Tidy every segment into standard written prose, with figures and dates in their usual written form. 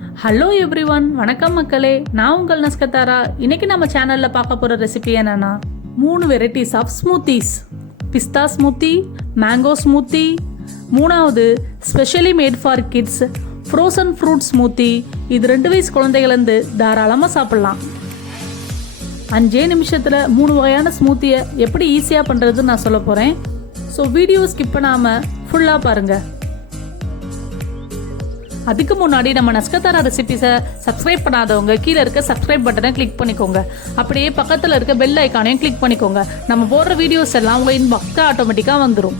Hello everyone, வணக்கம் மக்களே. நான் உங்கள் நஸ்கத்தாரா. இன்னைக்கு நம்ம சேனலில் பார்க்க போகிற ரெசிபி என்னன்னா 3 வெரைட்டிஸ் ஆஃப் ஸ்மூத்தீஸ். பிஸ்தா ஸ்மூத்தி, மேங்கோ ஸ்மூத்தி, மூணாவது specially made for kids frozen fruit smoothie. இது 2 வயசு குழந்தைகள்லேருந்து தாராளமாக சாப்பிட்லாம். 5 நிமிஷத்தில் 3 வகையான ஸ்மூத்தியை எப்படி ஈஸியாக பண்ணுறதுன்னு நான் சொல்ல போகிறேன். ஸோ வீடியோ ஸ்கிப் பண்ணாமல் ஃபுல்லாக பாருங்கள். அதுக்கு முன்னாடி நம்ம நஸ்கத்தாரா ரெசிபிஸை சப்ஸ்கிரைப் பண்ணாதவங்க கீழே இருக்க சப்ஸ்கிரைப் பட்டனை கிளிக் பண்ணிக்கோங்க. அப்படியே பக்கத்தில் இருக்க பெல் ஐக்கானையும் கிளிக் பண்ணிக்கோங்க. நம்ம போடுற வீடியோஸ் எல்லாம் உங்கள் இன்பாக்ஸ்க்கு ஆட்டோமேட்டிக்காக வந்துடும்.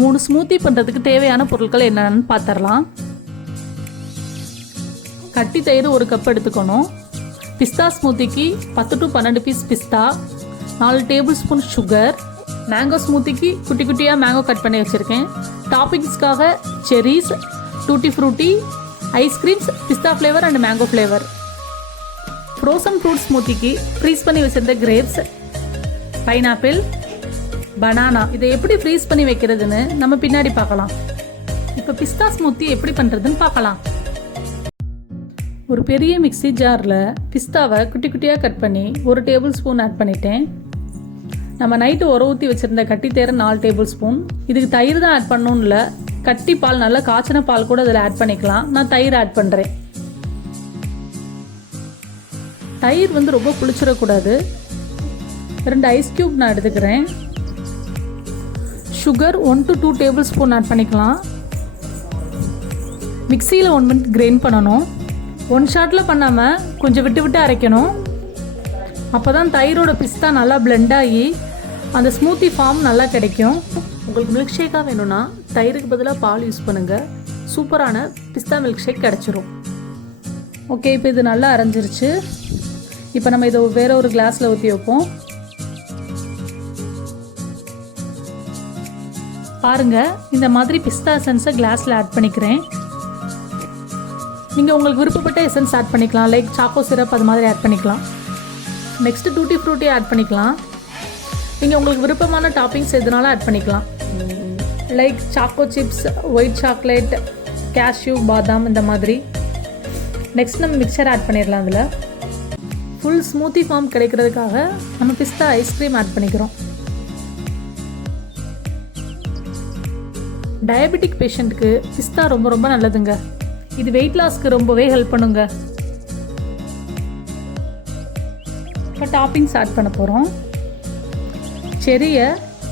3 ஸ்மூத்தி பண்ணுறதுக்கு தேவையான பொருட்கள் என்னென்னு பார்த்துடலாம். கட்டி தயிர் 1 கப் எடுத்துக்கணும். பிஸ்தா ஸ்மூத்திக்கு 10 to 12 பீஸ் பிஸ்தா, 4 டேபிள் ஸ்பூன் சுகர். மேங்கோ ஸ்மூத்திக்கு குட்டி குட்டியாக மேங்கோ கட் பண்ணி வச்சுருக்கேன். டாப்பிங்ஸ்க்காக செரீஸ், டூட்டி ஃப்ரூட்டி, ஐஸ்கிரீம்ஸ், பிஸ்தா flavour and mango flavour. Frozen fruit ஸ்மூத்திக்கு ஃப்ரீஸ் பண்ணி வச்சுருந்த கிரேப்ஸ், பைனாப்பிள், பனானா. இதை எப்படி ஃப்ரீஸ் பண்ணி வைக்கிறதுன்னு நம்ம பின்னாடி பார்க்கலாம். இப்போ பிஸ்தா ஸ்மூத்தி எப்படி பண்ணுறதுன்னு பார்க்கலாம். ஒரு பெரிய மிக்ஸி ஜாரில் பிஸ்தாவை குட்டி குட்டியாக கட் பண்ணி 1 டேபிள் ஸ்பூன் ஆட் பண்ணிட்டேன். நம்ம நைட்டு ஊற்றி வச்சுருந்த கட்டி தயிர் 4 டேபிள் ஸ்பூன். இதுக்கு தயிர் தான் ஆட் பண்ணணும்னு இல்லை, கட்டி பால், நல்லா காய்ச்சின பால் கூட அதில் ஆட் பண்ணிக்கலாம். நான் தயிர் ஆட் பண்ணுறேன். தயிர் ரொம்ப புளிச்சிடக்கூடாது. 2 ஐஸ் க்யூப் நான் எடுத்துக்கிறேன். Sugar 1 to 2 tablespoon add பண்ணிக்கலாம். மிக்சியில் 1 மினிட் கிரைண்ட் பண்ணணும். 1 ஷாட்டில் பண்ணாமல் கொஞ்சம் விட்டு விட்டு அரைக்கணும். அப்போ தான் தயிரோட பிஸ்தா நல்லா பிளெண்ட் ஆகி அந்த ஸ்மூத்தி ஃபார்ம் நல்லா கிடைக்கும். உங்களுக்கு மில்க் ஷேக்காக வேணும்னா தயிருக்கு பதிலாக பால் யூஸ் பண்ணுங்கள். சூப்பரான பிஸ்தா மில்க் ஷேக் கிடச்சிரும். ஓகே, இப்போ இது நல்லா அரைஞ்சிருச்சு. இப்போ நம்ம இதை வேற ஒரு கிளாஸில் ஊற்றி வைப்போம். பாருங்கள், இந்த மாதிரி பிஸ்தா எசன்ஸை கிளாஸில் ஆட் பண்ணிக்கிறேன். நீங்கள் உங்களுக்கு விருப்பப்பட்ட எசன்ஸ் ஆட் பண்ணிக்கலாம். லைக் சாக்கோ சிரப் அது மாதிரி ஆட் பண்ணிக்கலாம். நெக்ஸ்ட்டு டூட்டி ஃப்ரூட்டி ஆட் பண்ணிக்கலாம். நீங்கள் உங்களுக்கு விருப்பமான டாப்பிங்ஸ் எதுனாலும் ஆட் பண்ணிக்கலாம். Like choco chips, white chocolate, cashew, பாதாம், இந்த மாதிரி. நெக்ஸ்ட் நம்ம மிக்சர் ஆட் பண்ணிடலாம். அதில் ஃபுல் ஸ்மூத்தி ஃபார்ம் கிடைக்கிறதுக்காக நம்ம பிஸ்தா ஐஸ்கிரீம் ஆட் பண்ணிக்கிறோம். டயபெட்டிக் பேஷண்ட்டுக்கு பிஸ்தா ரொம்ப ரொம்ப நல்லதுங்க. இது வெயிட் லாஸ்க்கு ரொம்பவே ஹெல்ப் பண்ணுங்க. இப்போ டாப்பிங்ஸ் ஆட் பண்ண போகிறோம்.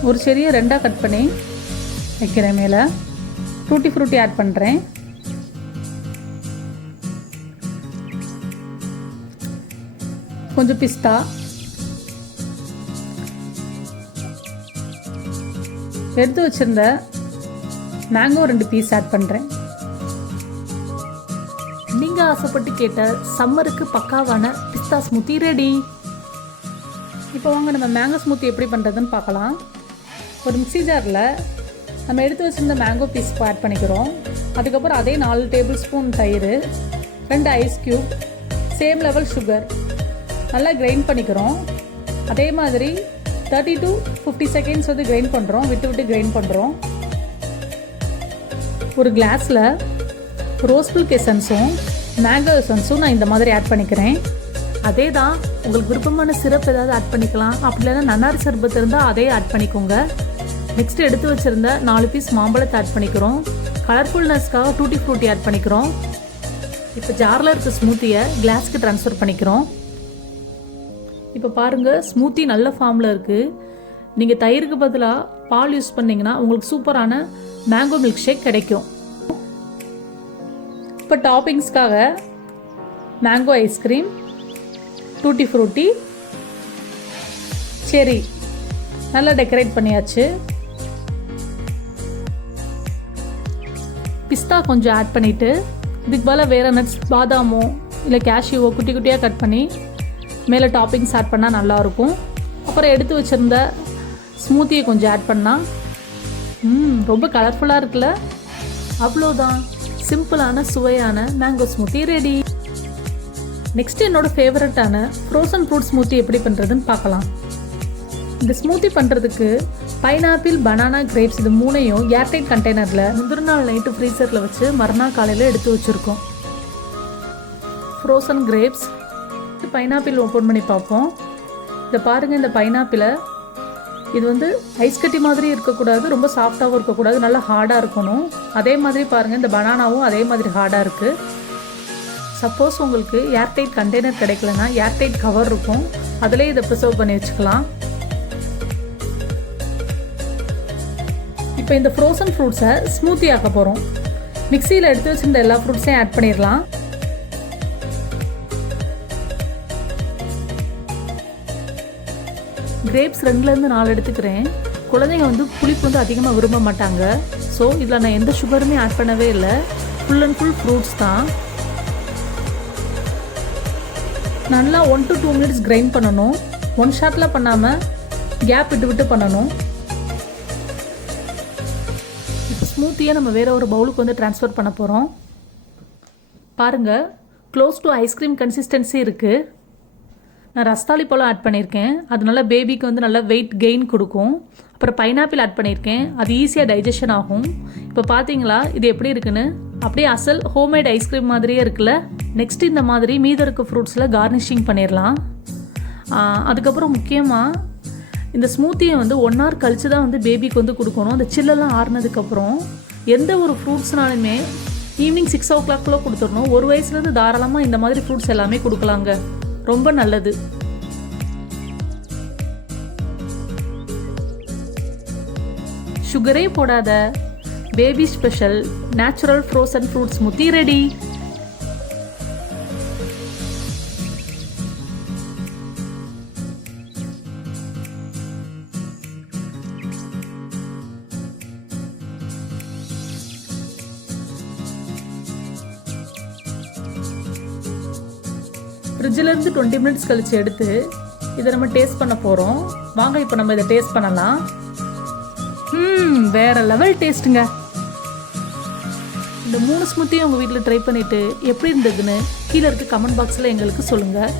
ஒரு செரியை 2ஆக கட் பண்ணி வைக்கிறேன். மேலே டூட்டி ஃப்ரூட்டி ஆட் பண்ணுறேன். கொஞ்சம் பிஸ்தா, எடுத்து வச்சுருந்த மேங்கோ 2 பீஸ் ஆட் பண்ணுறேன். நீங்கள் ஆசைப்பட்டு கேட்ட சம்மருக்கு பக்காவான பிஸ்தா ஸ்மூத்தி ரெடி. இப்போ வாங்க நம்ம மேங்கோ ஸ்மூத்தி எப்படி பண்ணுறதுன்னு பார்க்கலாம். ஒரு மிக்ஸி ஜாரில் நம்ம எடுத்து வச்சுருந்த மேங்கோ பீஸ் ஆட் பண்ணிக்கிறோம். அதுக்கப்புறம் அதே 4 டேபிள் ஸ்பூன் தயிர், 2 ice cube, same level sugar நல்லா கிரைண்ட் பண்ணிக்கிறோம். அதே மாதிரி 30 to 50 செகண்ட்ஸ் கிரைண்ட் பண்ணுறோம். விட்டு விட்டு கிரைண்ட் பண்ணுறோம். ஒரு கிளாஸில் ரோஸ்மில்க் எசன்ஸும் மேங்கோ எசன்ஸும் நான் இந்த மாதிரி ஆட் பண்ணிக்கிறேன். அதே தான், உங்களுக்கு விருப்பமான சிரப் ஏதாவது ஆட் பண்ணிக்கலாம். அப்படி இல்லைன்னா நன்னாரி சர்பத் இருந்தால் அதே ஆட் பண்ணிக்கோங்க. நெக்ஸ்ட்டு எடுத்து வச்சுருந்த 4 பீஸ் மாம்பழத்தை ஆட் பண்ணிக்கிறோம். கலர்ஃபுல்னஸ்க்காக டூட்டி ஃப்ரூட்டி ஆட் பண்ணிக்கிறோம். இப்போ ஜாரில் இருக்க ஸ்மூத்தியை கிளாஸ்க்கு ட்ரான்ஸ்ஃபர் பண்ணிக்கிறோம். இப்போ பாருங்கள், ஸ்மூத்தி நல்ல ஃபார்மில் இருக்குது. நீங்கள் தயிருக்கு பதிலாக பால் யூஸ் பண்ணிங்கன்னா உங்களுக்கு சூப்பரான மேங்கோ மில்க் ஷேக் கிடைக்கும். இப்போ டாப்பிங்ஸ்க்காக மேங்கோ ஐஸ்கிரீம், டூட்டி ஃப்ரூட்டி, செரி நல்லா டெக்கரேட் பண்ணியாச்சு. பிஸ்தா கொஞ்சம் ஆட் பண்ணிவிட்டு இதுக்கு பதிலாக வேறு நட்ஸ், பாதாமோ இல்லை கேஷ்யூவோ குட்டி குட்டியாக கட் பண்ணி மேலே டாப்பிங்ஸ் ஆட் பண்ணால் நல்லாயிருக்கும். அப்புறம் எடுத்து வச்சுருந்த ஸ்மூத்தியை கொஞ்சம் ஆட் பண்ணால் ரொம்ப கலர்ஃபுல்லாக இருக்குல்ல. அவ்வளோதான், சிம்பிளான சுவையான மேங்கோ ஸ்மூத்தி ரெடி. நெக்ஸ்ட் என்னோட ஃபேவரட்டான ஃப்ரோசன் ஃப்ரூட் ஸ்மூத்தி எப்படி பண்ணுறதுன்னு பார்க்கலாம். இந்த ஸ்மூத்தி பண்ணுறதுக்கு பைனாப்பிள், பனானா, கிரேப்ஸ் இது மூணையும் ஏர்டைட் கண்டெய்னரில் முந்தின நாள் நைட்டு ஃப்ரீசரில் வச்சு மறுநாள் காலையில் எடுத்து வச்சுருக்கோம். ஃப்ரோசன் கிரேப்ஸ், பைனாப்பிள் ஓப்பன் பண்ணி பார்ப்போம். இதை பாருங்கள், இந்த பைனாப்பிளை இது வந்து ஐஸ் கட்டி மாதிரி இருக்கக்கூடாது, ரொம்ப சாஃப்டாகவும் இருக்கக்கூடாது, நல்லா ஹார்டாக இருக்கணும். அதே மாதிரி பாருங்கள், இந்த பனானாவும் அதே மாதிரி ஹார்டாக இருக்குது. சப்போஸ் உங்களுக்கு ஏர்டைட் கண்டெய்னர் கிடைக்கலனா ஏர்டைட் கவர் இருக்கும், அதிலே இதை ப்ரிசர்வ் பண்ணி வச்சுக்கலாம். இப்போ இந்த ஃப்ரோசன் ஃப்ரூட்ஸை ஸ்மூத்தி ஆக்க போகிறோம். மிக்சியில் எடுத்து வச்சுருந்த எல்லா ஃப்ரூட்ஸையும் ஆட் பண்ணிடலாம். கிரேப்ஸ் 2-4 எடுத்துக்கிறேன். குழந்தைங்க வந்து புளிப்பு வந்து அதிகமாக விரும்ப மாட்டாங்க. ஸோ இதில் நான் எந்த சுகருமே ஆட் பண்ணவே இல்லை, ஃபுல் அண்ட் ஃபுல் ஃப்ரூட்ஸ் தான். நல்லா 1 to 2 minutes கிரைண்ட் பண்ணணும். ஒன் ஷாட்டில் பண்ணாமல் கேப் விட்டு விட்டு பண்ணணும். இப்போ ஸ்மூத்தியை நம்ம வேறு ஒரு பவுலுக்கு வந்து ட்ரான்ஸ்ஃபர் பண்ண போகிறோம். பாருங்கள், க்ளோஸ் டு ஐஸ்கிரீம் கன்சிஸ்டன்சி இருக்குது. நான் ரஸ்தாளி பழம் ஆட் பண்ணியிருக்கேன், அதனால பேபிக்கு வந்து நல்லா வெயிட் கெயின் கொடுக்கும். அப்புறம் பைனாப்பிள் ஆட் பண்ணியிருக்கேன், அது ஈஸியாக டைஜஷன் ஆகும். இப்போ பார்த்தீங்களா இது எப்படி இருக்குன்னு? அப்படியே அசல் ஹோம்மேட் ஐஸ்கிரீம் மாதிரியே இருக்குல்ல. நெக்ஸ்ட் இந்த மாதிரி மீதம் இருக்க ஃப்ரூட்ஸில் கார்னிஷிங் பண்ணிடலாம். அதுக்கப்புறம் முக்கியமாக இந்த ஸ்மூத்தியை வந்து 1 hour கழித்து தான் வந்து பேபிக்கு வந்து கொடுக்கணும். அந்த சில்லெல்லாம் ஆறுனதுக்கப்புறம் எந்த ஒரு ஃப்ரூட்ஸ்னாலுமே ஈவினிங் 6 o'clock கொடுத்துடணும். 1 வயசுலேருந்து தாராளமாக இந்த மாதிரி ஃப்ரூட்ஸ் எல்லாமே கொடுக்கலாங்க, ரொம்ப நல்லது. சுகரே போடாத baby special natural frozen fruit smoothie ready. ஃப்ரிட்ஜிலேருந்து 20 minutes கழிச்சு எடுத்து இதை நம்ம டேஸ்ட் பண்ண போகிறோம். வாங்க இப்போ நம்ம இதை டேஸ்ட் பண்ணலாம். வேற லெவல் டேஸ்ட்டுங்க. இந்த 3 ஸ்மூத்தியும் உங்கள் வீட்டில் ட்ரை பண்ணிவிட்டு எப்படி இருந்ததுன்னு கீழே இருக்க கமெண்ட் பாக்ஸில் எங்களுக்கு சொல்லுங்கள்.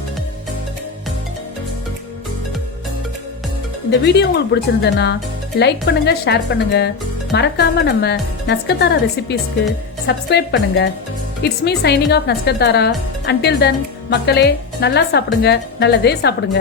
இந்த வீடியோ உங்களுக்கு பிடிச்சிருந்ததுன்னா லைக் பண்ணுங்கள், ஷேர் பண்ணுங்கள். மறக்காமல் நம்ம நஸ்கத்தாரா ரெசிபீஸ்க்கு சப்ஸ்கிரைப் பண்ணுங்கள். It's me signing off Naskathara. Until then மக்களே, நல்லா சாப்பிடுங்க, நல்லதே சாப்பிடுங்க.